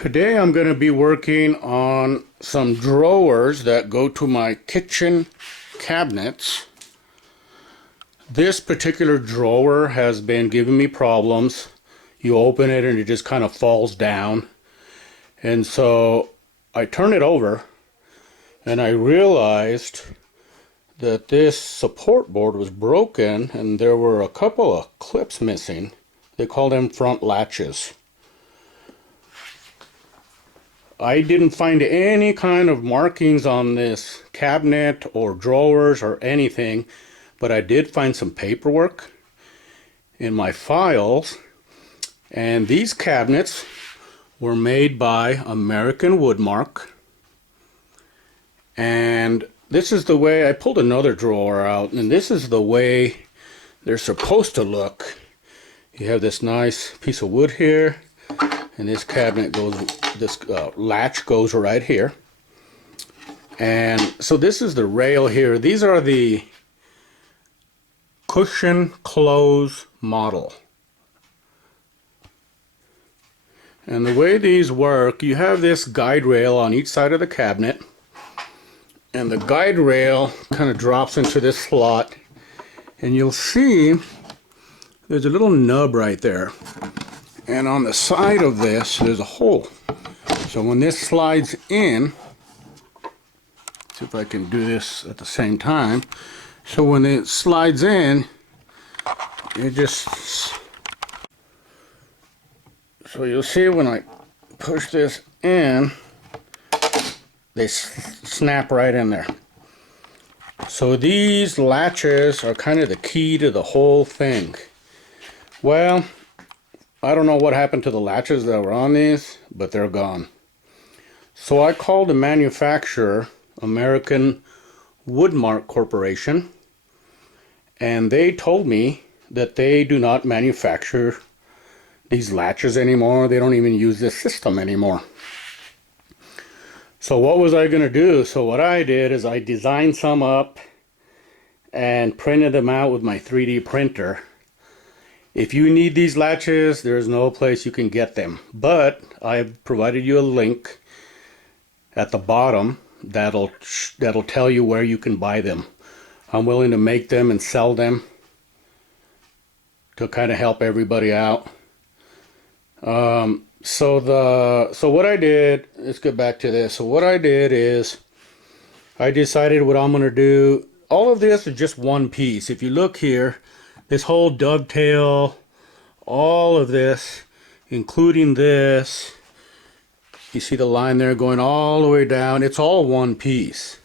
Today I'm going to be working on some drawers that go to my kitchen cabinets. This particular drawer has been giving me problems. You open it and it just kind of falls down. And so I turned it over and I realized that this support board was broken and there were a couple of clips missing. They call them front latches. I didn't find any kind of markings on this cabinet or drawers or anything, but I did find some paperwork in my files, and these cabinets were made by American Woodmark. And this is the way I pulled another drawer out, and this is the way they're supposed to look. You have this nice piece of wood here, and this cabinet goes, this latch goes right here. And so this is the rail here. These are the cushion close model. And the way these work, you have this guide rail on each side of the cabinet, and the guide rail kind of drops into this slot, and you'll see there's a little nub right there. And on the side of this, there's a hole. So when this slides in, see if I can do this at the same time. So when it slides in, it just, so you'll see when I push this in, they snap right in there. So these latches are kind of the key to the whole thing. Well, I don't know what happened to the latches that were on these, but they're gone. So I called the manufacturer, American Woodmark Corporation, and they told me that they do not manufacture these latches anymore. They don't even use this system anymore. So what was I going to do? So what I did is I designed some up and printed them out with my 3D printer. If you need these latches, there's no place you can get them, but I've provided you a link at the bottom that'll tell you where you can buy them. I'm willing to make them and sell them to kind of help everybody out. So what I did, let's get back to this. So what I did is I decided what I'm going to do. All of this is just one piece. If you look here, this whole dovetail, all of this, including this, you see the line there going all the way down, it's all one piece.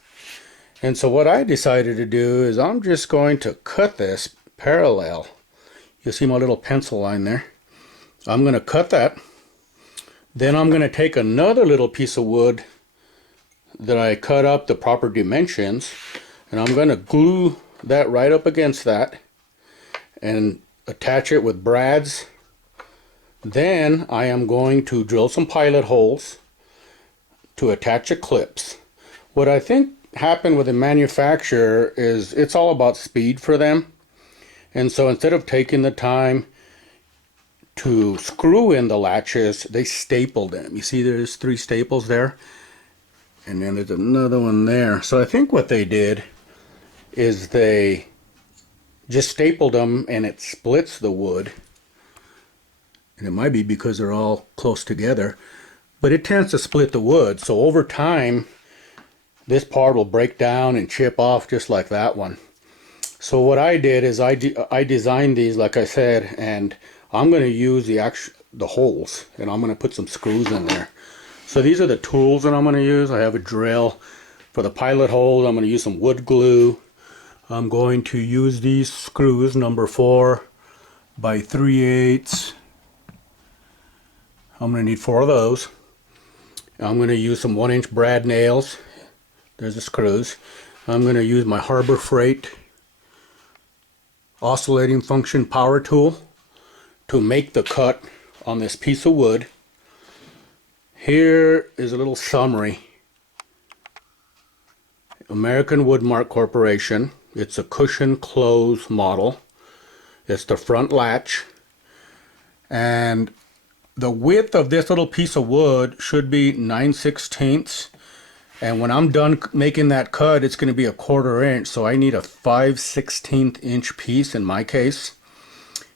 And so what I decided to do is I'm just going to cut this parallel. You'll see my little pencil line there. I'm going to cut that. Then I'm going to take another little piece of wood that I cut up the proper dimensions, and I'm going to glue that right up against that and attach it with brads. Then I am going to drill some pilot holes to attach the clips. What I think happened with the manufacturer is it's all about speed for them. And so instead of taking the time to screw in the latches, they stapled them. You see there's 3 staples there, and then there's another one there. So I think what they did is they just stapled them and it splits the wood. And it might be because they're all close together, but it tends to split the wood. So over time, this part will break down and chip off just like that one. So what I did is I designed these, like I said, and I'm going to use the holes, and I'm going to put some screws in there. So these are the tools that I'm going to use. I have a drill for the pilot holes. I'm going to use some wood glue. I'm going to use these screws, number 4 by 3/8. I'm going to need 4 of those. I'm going to use some 1-inch brad nails. There's the screws. I'm going to use my Harbor Freight oscillating function power tool to make the cut on this piece of wood. Here is a little summary. American Woodmark Corporation. It's a cushion close model. It's the front latch, and the width of this little piece of wood should be 9/16, and when I'm done making that cut, it's going to be a 1/4 inch, so I need a 5/16 inch piece in my case.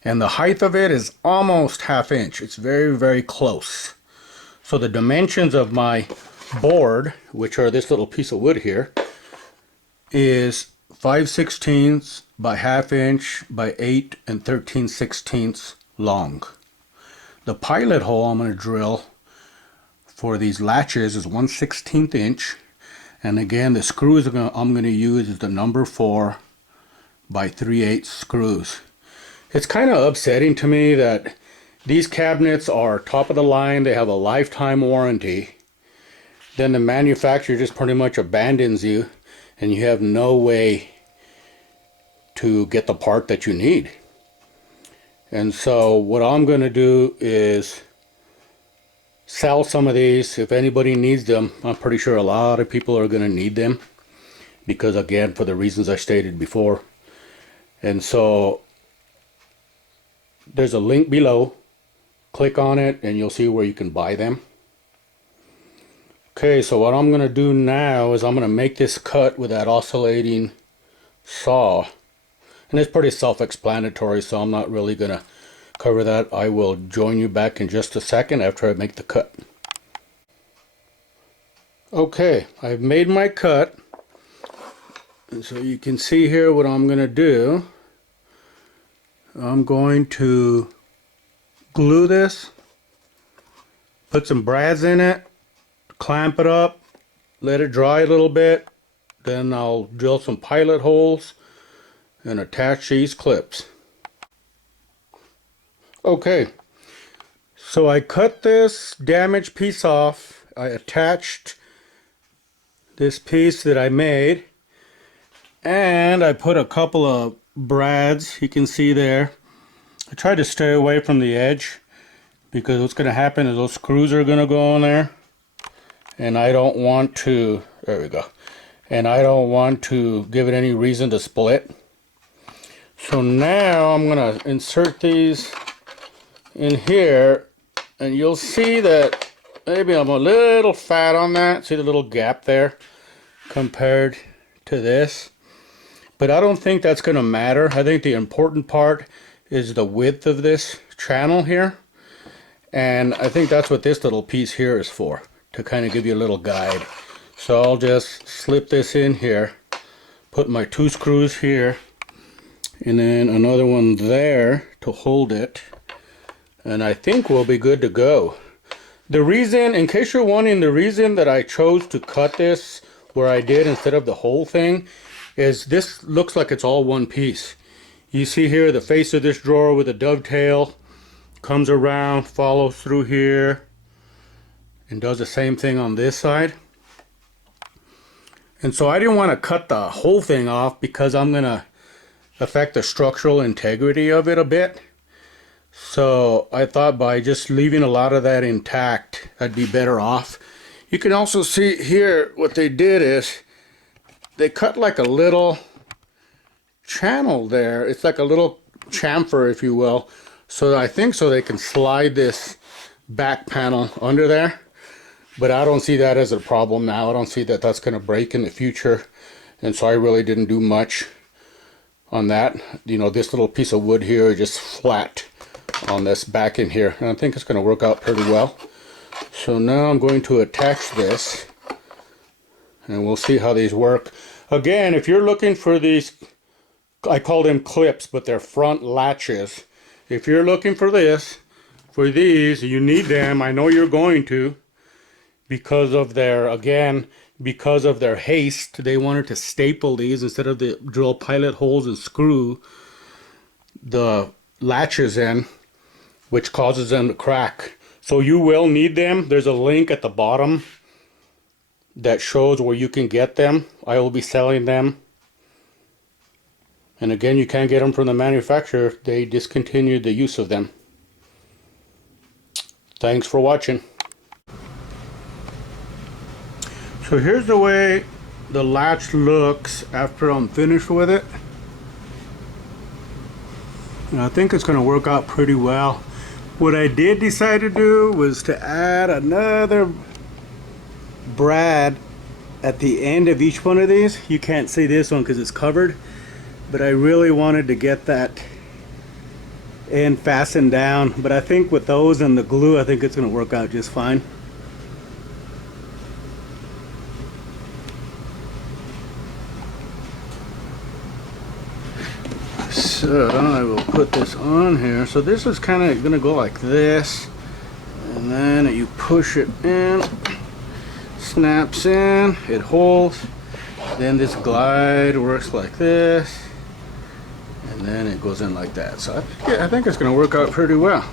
And the height of it is almost 1/2 inch. It's very, very close. So the dimensions of my board, which are this little piece of wood here, is 5/16 by 1/2 inch by 8 13/16 long. The pilot hole I'm going to drill for these latches is 1/16 inch, and again the screws I'm going to use is the number 4 by 3/8 screws. It's kind of upsetting to me that these cabinets are top of the line, they have a lifetime warranty, then the manufacturer just pretty much abandons you and you have no way to get the part that you need. And so what I'm going to do is sell some of these if anybody needs them. I'm pretty sure a lot of people are going to need them because, again, for the reasons I stated before. And so there's a link below. Click on it and you'll see where you can buy them. Okay, so what I'm going to do now is I'm going to make this cut with that oscillating saw. And it's pretty self-explanatory, so I'm not really going to cover that. I will join you back in just a second after I make the cut. Okay, I've made my cut. And so you can see here what I'm going to do. I'm going to glue this, put some brads in it, clamp it up, let it dry a little bit, then I'll drill some pilot holes and attach these clips. Okay, so I cut this damaged piece off. I attached this piece that I made, and I put a couple of brads, you can see there. I tried to stay away from the edge because what's going to happen is those screws are going to go on there, and I don't want to, there we go, and I don't want to give it any reason to split. So now I'm going to insert these in here, and you'll see that maybe I'm a little fat on that. See the little gap there compared to this? But I don't think that's going to matter. I think the important part is the width of this channel here. And I think that's what this little piece here is for, to kind of give you a little guide. So I'll just slip this in here, put my 2 screws here, and then another one there to hold it. And I think we'll be good to go. The reason, in case you're wondering, the reason that I chose to cut this where I did instead of the whole thing is this looks like it's all one piece. You see here the face of this drawer with a dovetail comes around, follows through here, and does the same thing on this side. And so I didn't want to cut the whole thing off because I'm going to affect the structural integrity of it a bit. So I thought by just leaving a lot of that intact, I'd be better off. You can also see here what they did is they cut like a little channel there. It's like a little chamfer, if you will. So I think so they can slide this back panel under there. But I don't see that as a problem now. I don't see that that's going to break in the future. And so I really didn't do much on that. You know, this little piece of wood here is just flat on this back in here. And I think it's going to work out pretty well. So now I'm going to attach this. And we'll see how these work. Again, if you're looking for these, I call them clips, but they're front latches. If you're looking for this, for these, you need them. I know you're going to, because of their, again, because of their haste. They wanted to staple these instead of the drill pilot holes and screw the latches in, which causes them to crack. So you will need them. There's a link at the bottom that shows where you can get them. I will be selling them. And again, you can't get them from the manufacturer. They discontinued the use of them. Thanks for watching. So here's the way the latch looks after I'm finished with it. And I think it's going to work out pretty well. What I did decide to do was to add another brad at the end of each one of these. You can't see this one because it's covered, but I really wanted to get that end fastened down. But I think with those and the glue, I think it's going to work out just fine. So I will put this on here. So this is kind of going to go like this, and then you push it in, snaps in, it holds. Then this glide works like this, and then it goes in like that. So I think it's going to work out pretty well.